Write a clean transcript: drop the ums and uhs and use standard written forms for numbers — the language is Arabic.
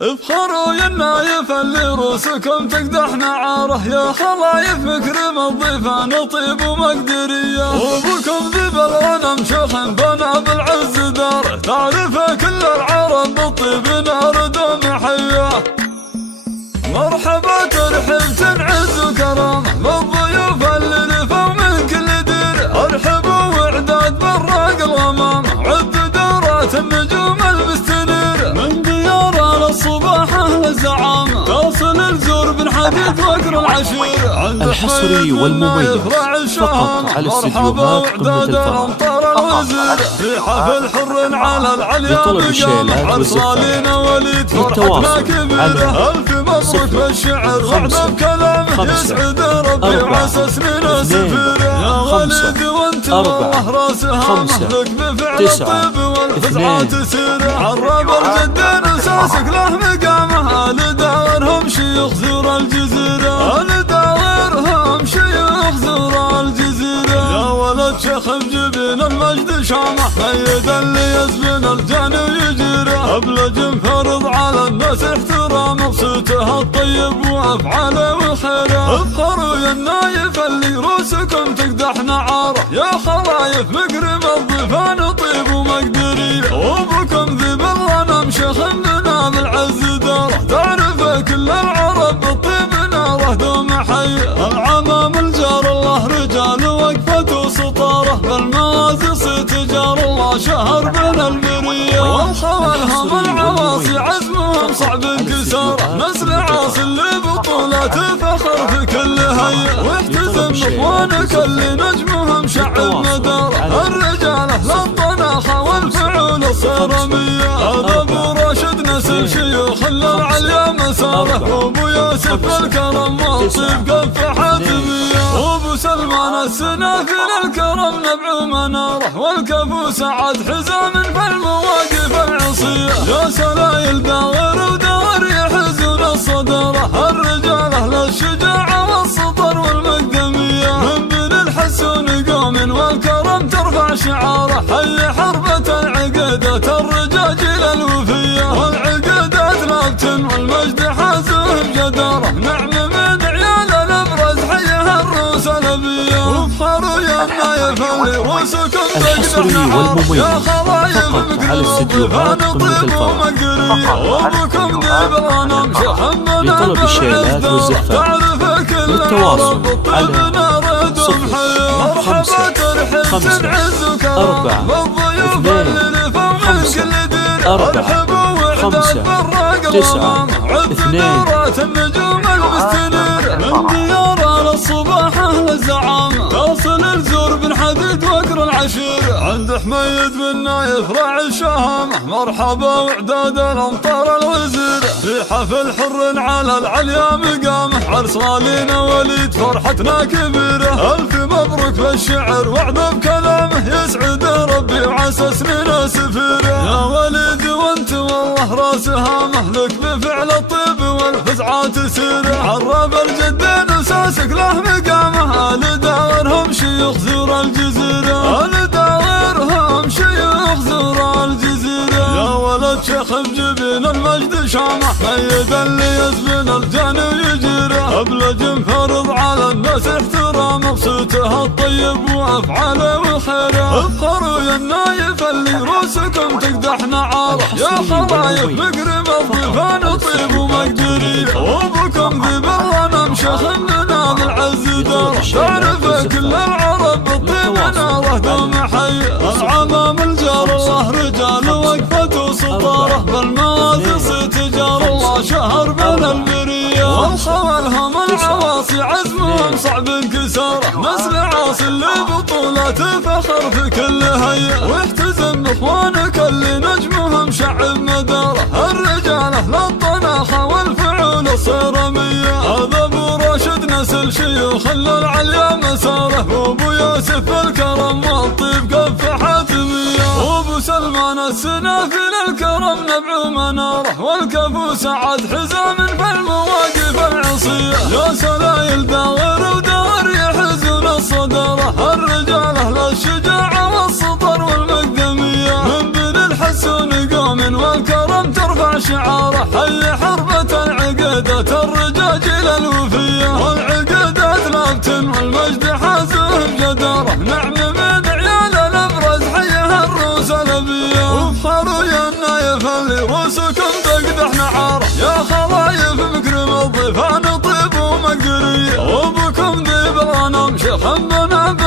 افخروا يا النايف اللي روسكم تقدح نعاره، يا خلايف مكرم الضيفان طيب ومقدريه، وابوكم ذيب الغنم شخن بنا بالعز داره، تعرفه كل العرب بالطيب نار دوم حياه. مرحبا ترحب تنعز وكرامه بالضيوف اللي لفوا من كل دير، ارحبوا واعداد براق الغمامه، عد دورات النجوم المستنير، من ديار الصباح اهل الزعامه، توصل الزور بن حديد وقر العشير، عند الحصري والمميز فقط على استديوهات قمة الفرح. في حفل حر على العليا بقام عرصالين وليد فرحتنا كبيره، الف مبروك بالشعر وعد بكلامه يسعد ربي وعسى سنين سفيره، يا وليد وانت والله راسها مهلك بفعل الطيب والفزعه تسيره، عرب الجدين اساسك له مقامه، لداورهم شيوخ زور الجزيره، لداورهم شيوخ زور الجزيره، يا ولد شيخ بجبين المجد شامه، ميد اللي يزبن الجاني ويجيره، ابلج فرض على الناس احترامه، بصوته الطيب وافعاله وخيره، افخروا يا النايف اللي روسكم تقدح نعاره، يا خلايف مكرم الضيفان طيب ومقدريه، وابوكم ذيب الغنم شيخ بنا بالعز داره، تعرفه كل العرب بالطيب ناره دوم حي، العمام الجار الله رجال وقفته وسطاره، بالموازي صيت جار الله شهر بين البريه، والخوالهم العواصي عزمهم صعب انكساره، نسل عاصي اللي بطولاته فخر في كل هيئه، واحتزم اخوانك اللي نجمهم شعب مداره، الرجال اهل الطناخه والفعول الصرميه، هذا ابو راشد نسل شيوخ العليا مساره، وابو يوسف الكرم والطيب قف حاتميه، وابو سلمان السنافل الكرم نبع مناره، والكفو سعد حزام في المواقف العصيه، يا سلايل داور وداور يحزون الصداره، الرجال اهل الشجاعه والسطر والمقدميه، من بن الحسون قوم والكرم ترفع شعاره، حي حربة العقيدة الرجاجيل الوفيه، والعقيدات لابتن والمجد حازوه بجداره، نعم من عيال الابرز حيها الروس الابيه، وافخروا يا النايف اللي روسكم تقدح نعاره، يا خلايف مقرم الضيفان طيب ومقريه، وابوكم ذيب الغنم شحمنا بالعز داره، تعرفه كل العرب بالطيب نار دوم حياه، مرحبا ترحب تنعز وكرامه بالضيوف اللي لفوا من كل دير، ارحبوا واعداد براق الغمامه، عد دورات النجوم المستنير، من ديار الصباح اهل الزعامه، توصل الزور بن حديد وقر العشير، عند حميد بن نايف راعي الشهامه، مرحبا واعداد الامطار الوزير، في حفل حر على العليا مقامه، عرصالين وليد فرحتنا كبيره، الف مبروك بالشعر وعد بكلامه يسعد ربي وعسى سنين سفيره، يا وليد وانت والله راسها مهلك بفعل الطيب والفزعه تسيره، عرب الجدين اساسك له مقامه، لداورهم شيوخ زور الجزيره، لداورهم شيوخ زور الجزيره، يا ولد شيخ بجبين المجد شامه، ميد اللي يزبن الجاني ويجيره، ابلج فرض على الناس احترامه، بصوته الطيب وافعاله وخيره، افخروا يا النايف اللي روسكم تقدح نعاره، يا خلايف مكرم الضيفان طيب ومقدريه، وابوكم ذيب الغنم شيخ بنا بالعز داره، تعرفه كل العرب بالطيب ناره دوم حي، العمام الجار الله رجال وقفته وسطاره، بالموازي صيت جار الله شهر بين البريه، والخوالهم العواصي عزمهم صعب انكساره، نسل عاصي اللي بطولاته فخر في كل هيئه، واحتزم اخوانك اللي نجمهم شعب مداره، الرجال اهل الطناخه والفعول الصرميه، هذا ابو راشد نسل شيوخ العليا مساره، وابو يوسف الكرم والطيب قف حاتميه، وابو سلمان السنافل الكرم نبع مناره، والكفو سعد حزام في المواقف العصيه، يا سلايل داور وداور يحزون الصداره، الرجال اهل الشجاعه والسطر والمقدميه، من بن الحسون يحسون قوم والكرم ترفع شعاره حي حربة العقيدة الرجاجيل الوفية والعقيدة لابت والمجد حازم جداره نعم من عيال الابرز حيها الروس الابيه وافخروا يا النايف اللي روسكم تقدح نعاره يا خلايف مكرم الضيفان طيب ومقريه وابوكم ذيب الغنم شيخ بنا